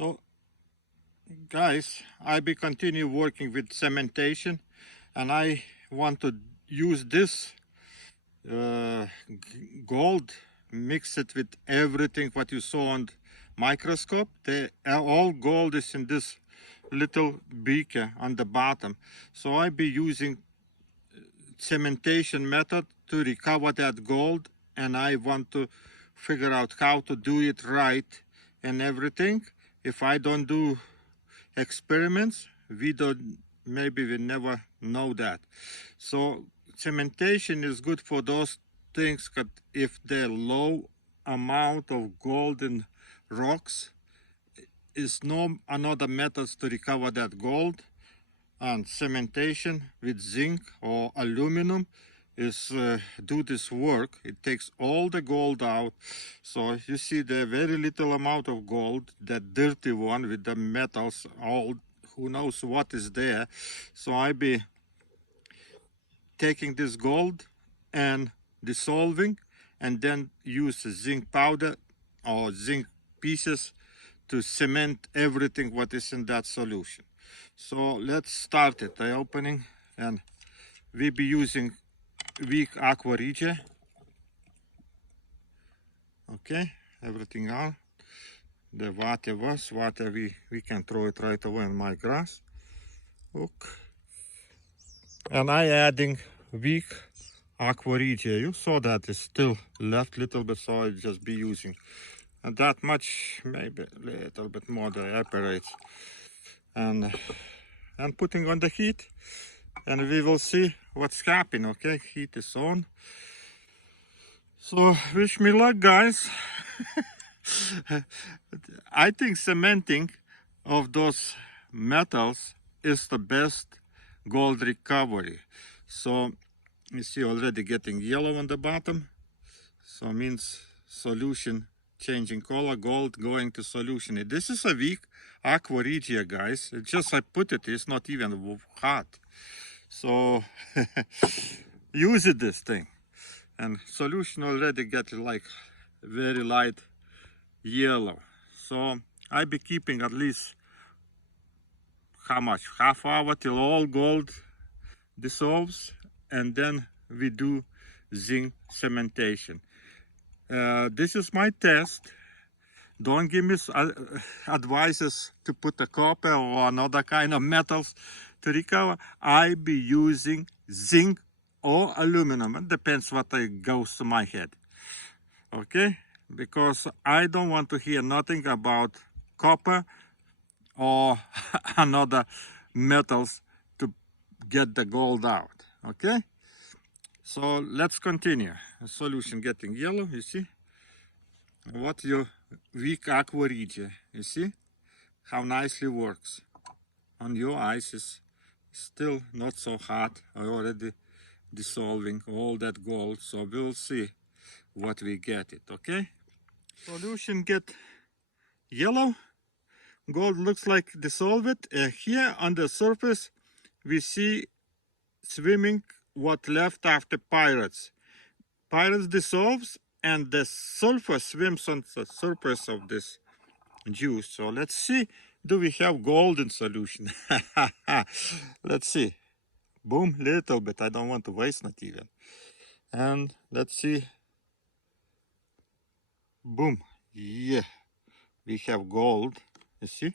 So guys, I be continue working with cementation, and I want to use this gold, mix it with everything what you saw on microscope. All gold is in this little beaker on the bottom. So I be using cementation method to recover that gold, and I want to figure out how to do it right and everything. If I don't do experiments, maybe we never know that. So cementation is good for those things that if they're low amount of gold in rocks, is no another methods to recover that gold. And cementation with zinc or aluminum is do this work. It takes all the gold out. So you see the very little amount of gold, that dirty one with the metals, all who knows what is there. So I be taking this gold and dissolving, and then use zinc powder or zinc pieces to cement everything what is in that solution. So let's start it. The opening, and we be using weak aqua regia. Okay, everything out. The water we can throw it right away in my grass. Look. And I adding weak aqua regia. You saw that is still left little bit, so I just be using. And that much, maybe a little bit more, the evaporates. And putting on the heat, and we will see what's happening. Okay, heat is on. So wish me luck, guys. I think cementing of those metals is the best gold recovery. So you see already getting yellow on the bottom, so means solution changing color, gold going to solution. This is a weak aqua regia, guys. It's just I put it, it's not even hot. So use it, this thing. And solution already get like very light yellow. So I be keeping at least how much? Half hour till all gold dissolves, and then we do zinc cementation. This is my test. Don't give me advices to put a copper or another kind of metals to recover. I be using zinc or aluminum. It depends what goes to my head. Okay? Because I don't want to hear nothing about copper or another metals to get the gold out. Okay? So let's continue. Solution getting yellow, you see? What your weak aqua regia, you see? How nicely works. On your eyes is still not so hot. I already dissolving all that gold, so we'll see what we get it, okay? Solution get yellow. Gold looks like dissolved. Here on the surface, we see swimming what left after pirates. Pirates dissolves, and the sulfur swims on the surface of this juice. So let's see, do we have gold in solution? Let's see. Boom, little bit. I don't want to waste, not even. And let's see. Boom. Yeah, we have gold. You see?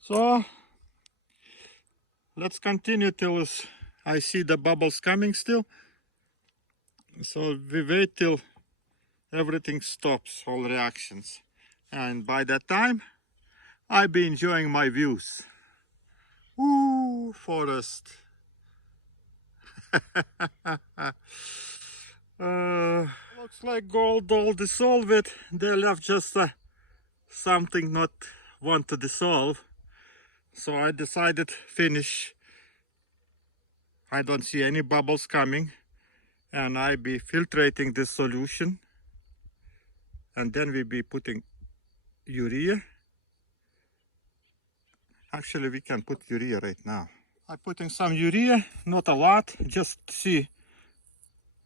So let's continue till I see the bubbles coming still. So we wait till everything stops, all reactions. And by that time, I'll be enjoying my views. Ooh, forest. Looks like gold all dissolved. They left just something not want to dissolve. So I decided finish. I don't see any bubbles coming. And I be filtrating this solution. And then we be putting urea. Actually, we can put urea right now. I'm putting some urea, not a lot, just see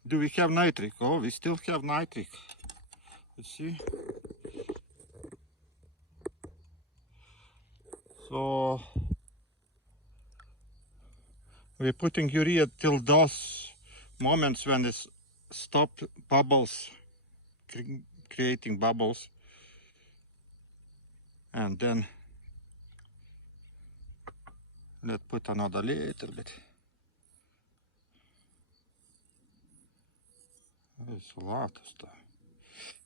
Do we have nitric? Oh, we still have nitric. Let's see. So we're putting urea till those moments when it's stopped bubbles, creating bubbles, and then let's put another little bit. There's a lot of stuff.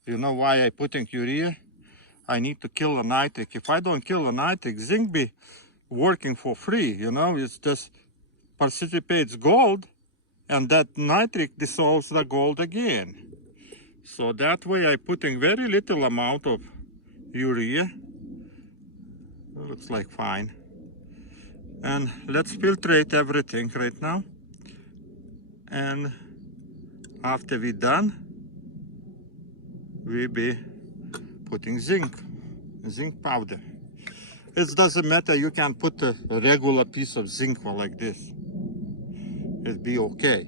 You know why I'm putting urea? I need to kill the nitric. If I don't kill the nitric, zinc be working for free, you know, it's just precipitates gold, and that nitric dissolves the gold again. So that way I'm putting very little amount of urea. Looks like fine. And let's filtrate everything right now. And after we're done, we'll be putting zinc powder. It doesn't matter, you can put a regular piece of zinc like this. It'll be okay.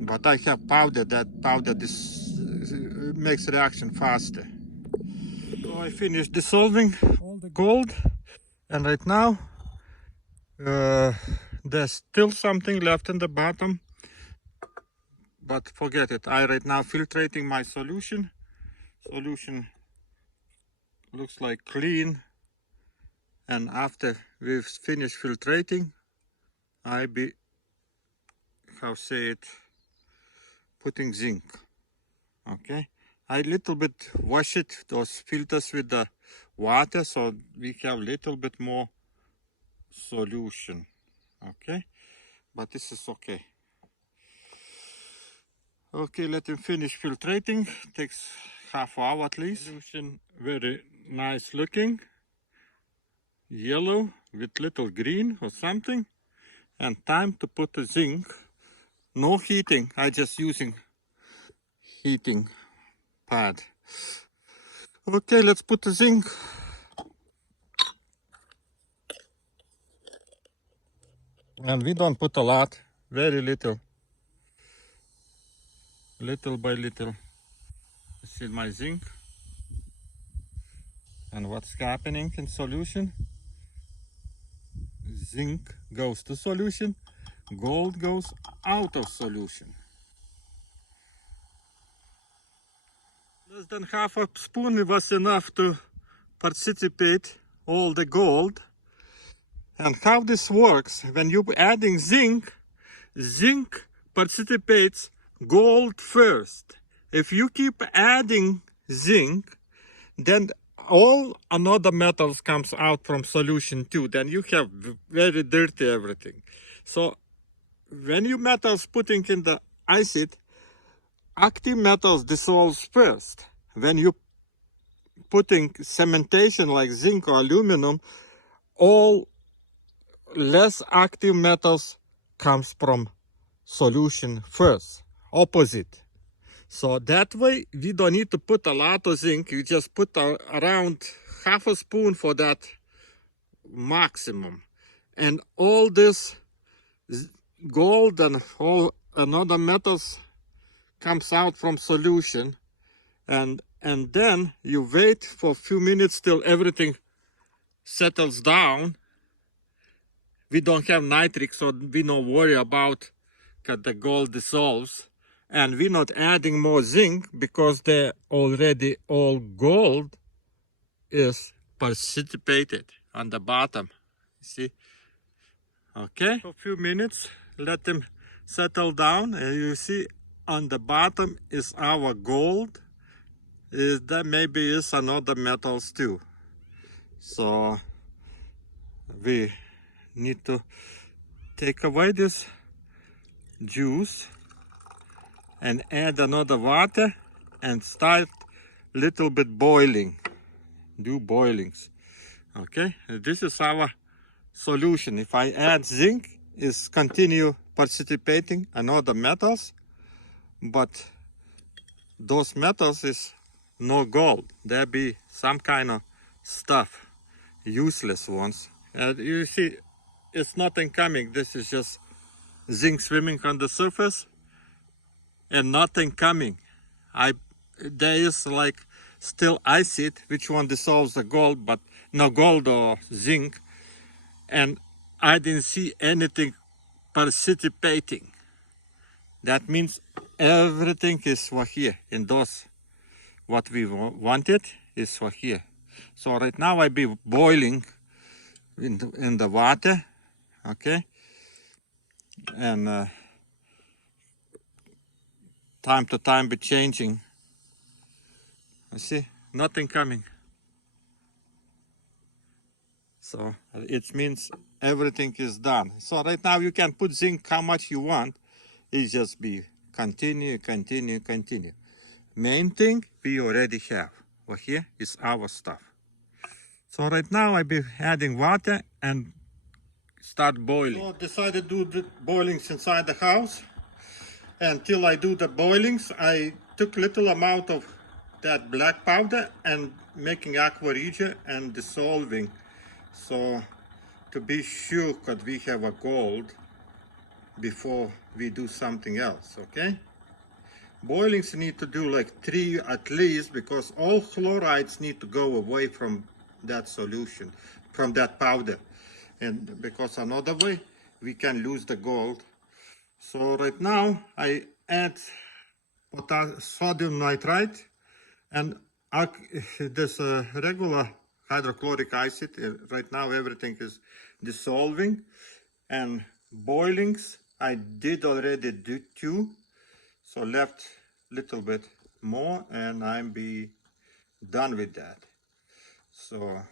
But I have powder, that powder makes reaction faster. So I finished dissolving all the gold, and right now there's still something left in the bottom, but forget it. I right now filtrating my solution. Solution looks like clean, and after we've finished filtrating, I be, how say it, putting zinc. Okay, I little bit wash it, those filters, with the water, so we have little bit more solution. Okay, but this is okay. Okay, let him finish filtrating. Takes half hour at least. Solution very nice looking, yellow with little green or something. And time to put the zinc. No heating, I just using heating pad. Okay, let's put the zinc. And we don't put a lot, very little. Little by little. See my zinc. And what's happening in solution? Zinc goes to solution, gold goes out of solution. Less than half a spoon was enough to precipitate all the gold. And how this works, when you're adding zinc, zinc precipitates gold first. If you keep adding zinc, then all another metals comes out from solution too. Then you have very dirty everything. So when you metals putting in the acid, active metals dissolves first. When you putting cementation like zinc or aluminum, all less active metals comes from solution first, opposite. So that way we don't need to put a lot of zinc, you just put around half a spoon for that maximum. And all this gold and all another metals comes out from solution, and then you wait for a few minutes till everything settles down. We don't have nitric, so we don't worry about that the gold dissolves. And we're not adding more zinc because the already all gold is precipitated on the bottom. See? Okay, for a few minutes, let them settle down, and you see on the bottom is our gold. Is that maybe is another metals too. So we need to take away this juice and add another water and start little bit boiling. Do boilings. Okay, this is our solution. If I add zinc, is continue participating another metals, but those metals is no gold. There be some kind of stuff, useless ones. And you see, it's nothing coming. This is just zinc swimming on the surface. and nothing coming. There is like still acid, which one dissolves the gold, but no gold or zinc, and I didn't see anything participating. That means everything is for here in those what we wanted is for here. So right now I be boiling in the water, okay, and time to time be changing. You see, nothing coming. So it means everything is done. So right now you can put zinc how much you want. It just be continue, continue, continue. Main thing we already have. Well, here is our stuff. So right now I be adding water and start boiling. So decided to do the boilings inside the house. Until I do the boilings, I took little amount of that black powder and making aqua regia and dissolving. So to be sure that we have a gold before we do something else, okay? Boilings need to do like 3 at least, because all chlorides need to go away from that solution, from that powder. And because another way, we can lose the gold. So right now, I add sodium nitrite, and there's a regular hydrochloric acid. Right now, everything is dissolving. And boilings, I did already do 2. So left little bit more and I'm be done with that. So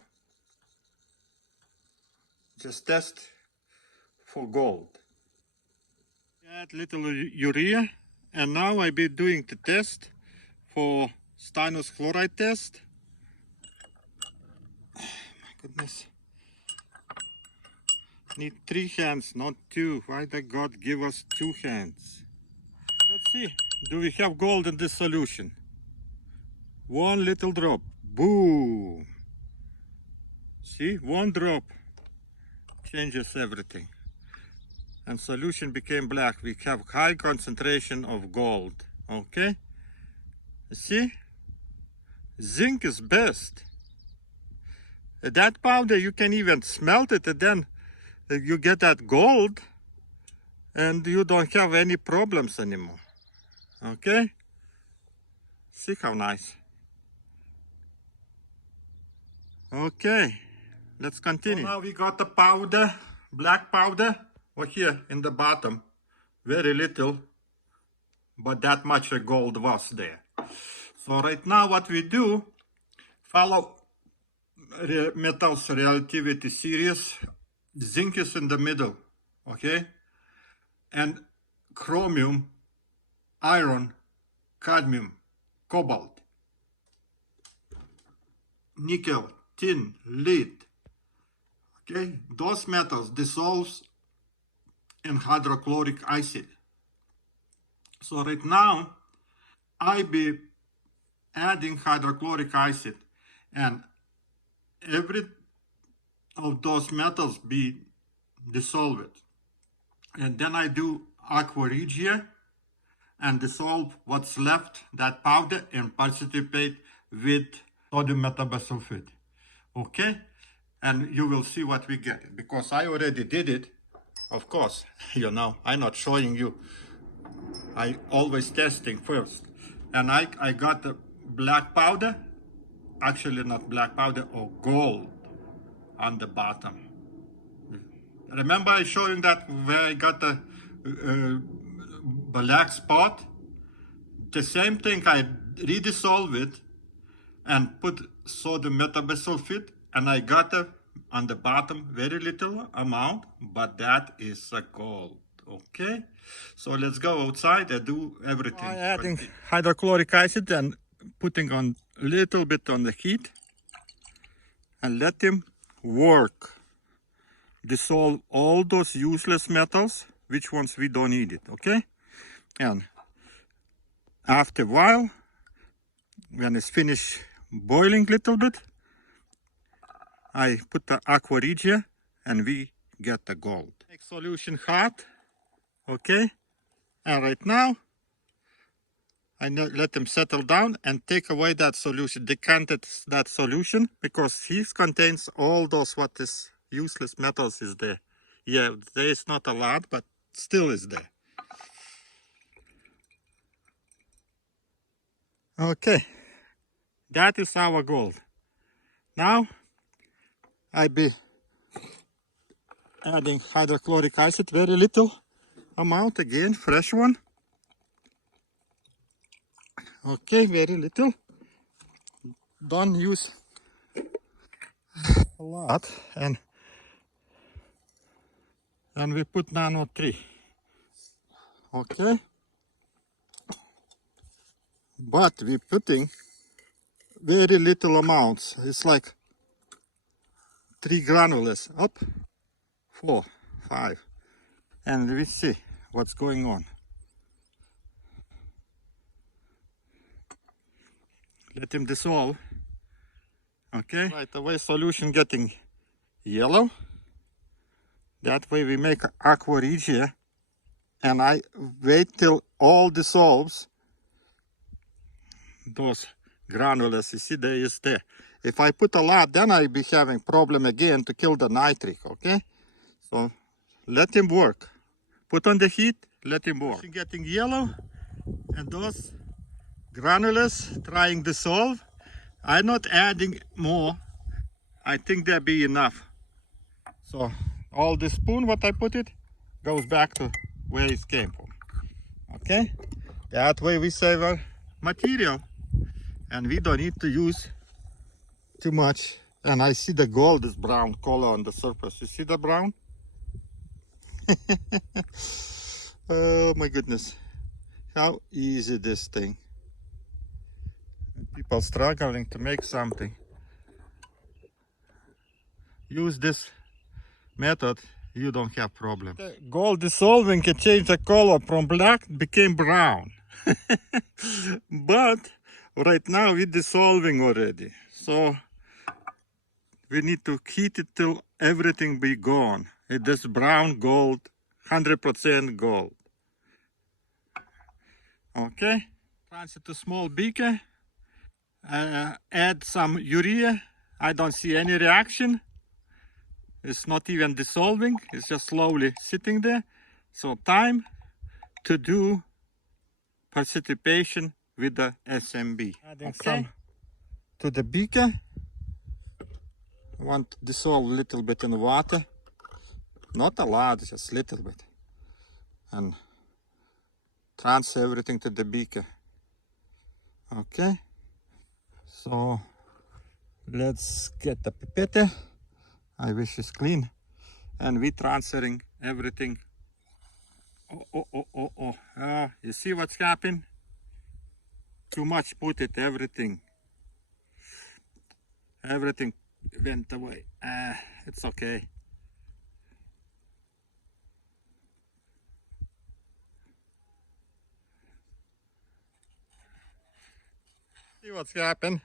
just test for gold. Add little urea, and now I be doing the test for stannous chloride test. Oh, my goodness. Need 3 hands, not 2. Why did God give us 2 hands? Let's see. Do we have gold in this solution? 1 little drop. Boom. See, 1 drop changes everything. And solution became black. We have high concentration of gold. Okay? See? Zinc is best. That powder, you can even smelt it, and then you get that gold and you don't have any problems anymore. Okay? See how nice. Okay, let's continue. So now we got the powder, black powder, over here in the bottom. Very little, but that much gold was there. So right now what we do, follow metals relativity series. Zinc is in the middle, okay? And chromium, iron, cadmium, cobalt, nickel, tin, lead. Okay, those metals dissolves in hydrochloric acid. So right now, I be adding hydrochloric acid, and every of those metals be dissolved. And then I do aqua regia and dissolve what's left, that powder, and precipitate with sodium metabisulfite. Okay? And you will see what we get. Because I already did it, of course, you know, I'm not showing you. I always testing first. And I got the black powder, actually not black powder, or gold on the bottom. Remember I showing that where I got the black spot? The same thing, I redissolve it and put sodium metabisulfite, and I got on the bottom very little amount, but that is a gold. Okay, so let's go outside and do everything. I'm adding hydrochloric acid and putting on a little bit on the heat and let him work. Dissolve all those useless metals, which ones we don't need it, okay? And after a while, when it's finished boiling a little bit, I put the aqua regia and we get the gold. Make solution hot, okay? And right now, I let them settle down and take away that solution, decanted that solution, because he contains all those what is useless metals is there. Yeah, there is not a lot, but still is there. Okay, that is our gold. Now I be adding hydrochloric acid, very little amount, again fresh one. Okay, very little. Don't use a lot. And we put nano 3. Okay, but we're putting very little amounts. It's like 3 granules, up 4, 5, and we see what's going on. Let him dissolve. Okay, right away solution getting yellow. That way we make aqua regia, and I wait till all dissolves. Those granules, you see, there is there. If I put a lot, then I be having problem again to kill the nitric. Okay, so let him work. Put on the heat, let him work. Getting yellow, and those granules trying to dissolve. I'm not adding more. I think there'll be enough. So all the spoon what I put it goes back to where it came from. Okay, that way we save our material, and we don't need to use too much. And I see the gold is brown color on the surface. You see the brown? Oh my goodness, how easy this thing. People struggling to make something. Use this method, you don't have problem. The gold dissolving can change the color from black became brown. But right now we're dissolving already, so we need to heat it till everything be gone. It is brown gold, 100% gold. Okay, transfer to small beaker, add some urea. I don't see any reaction. It's not even dissolving, it's just slowly sitting there. So time to do precipitation with the SMB. Adding some to the beaker. I want to dissolve a little bit in water. Not a lot, just a little bit. And transfer everything to the beaker. Okay. So let's get the pipette. I wish it's clean. And we transferring everything. You see what's happening? Too much put it, everything went away. It's okay. See what's happened?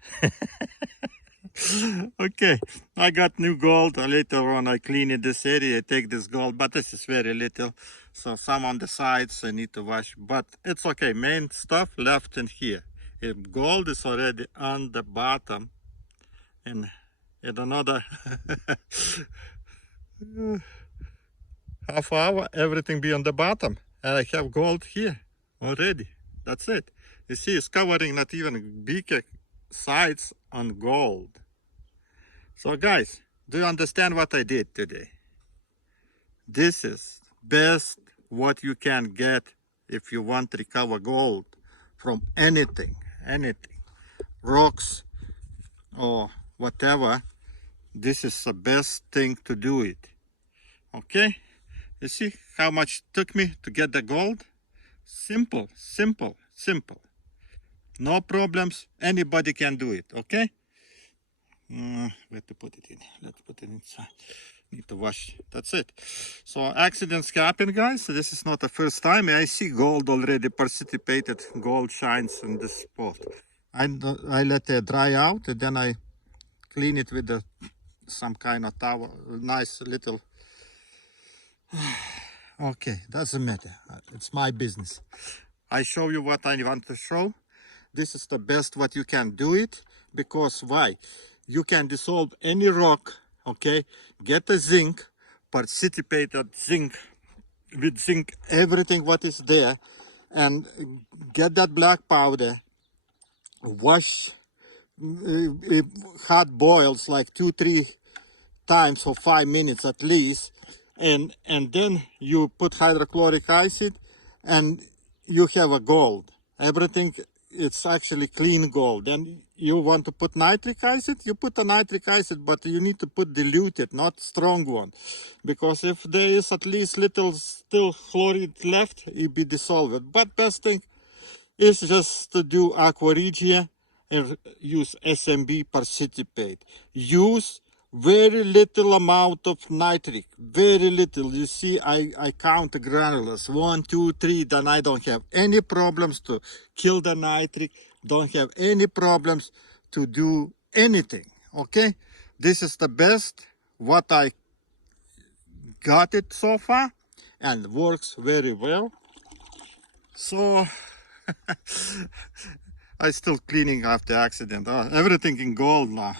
Okay, I got new gold. Later on I clean it this area, I take this gold, but this is very little. So some on the sides I need to wash, but it's okay. Main stuff left in here. If gold is already on the bottom, and in another half hour everything be on the bottom, and I have gold here already. That's it. You see, it's covering not even beaker sides on gold. So guys, do you understand what I did today? This is best what you can get if you want to recover gold from anything, rocks or whatever. This is the best thing to do it. Okay, you see how much it took me to get the gold? Simple, simple, simple. No problems, anybody can do it. Okay, where to put it in? Let's put it inside. Need to wash. That's it. So accidents happen, guys. This is not the first time. I see gold already precipitated. Gold shines in this spot. I let it dry out, and then I clean it with some kind of towel. Nice little. Okay, doesn't matter. It's my business. I show you what I want to show. this is the best what you can do it, because why? You can dissolve any rock, okay? Get a zinc, participate at zinc, with zinc, everything what is there, and get that black powder, wash, hot boils like 2-3 times for 5 minutes at least, and then you put hydrochloric acid and you have a gold. Everything, it's actually clean gold. Then you want to put nitric acid, you put a nitric acid, but you need to put diluted, not strong one, because if there is at least little still chloride left, it be dissolved. But best thing is just to do aqua regia and use SMB precipitate. Use very little amount of nitric, very little. You see, I count the granules, 1, 2, 3, then I don't have any problems to kill the nitric, don't have any problems to do anything, okay? This is the best what I got it so far, and works very well. So I still cleaning after accident. Everything in gold now.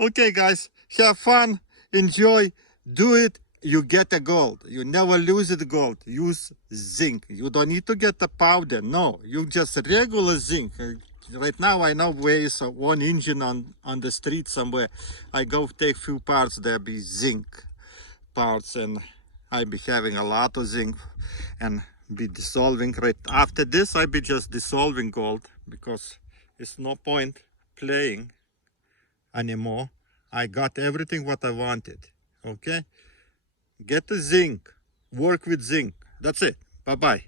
Okay, guys, have fun, enjoy, do it. You get a gold. You never lose the gold. Use zinc. You don't need to get the powder. No, you just regular zinc. Right now, I know where is one engine on the street somewhere. I go take few parts. There be zinc parts, and I be having a lot of zinc and be dissolving. Right after this, I be just dissolving gold, because it's no point playing anymore. I got everything what I wanted. Okay, get the zinc, work with zinc. That's it. Bye bye.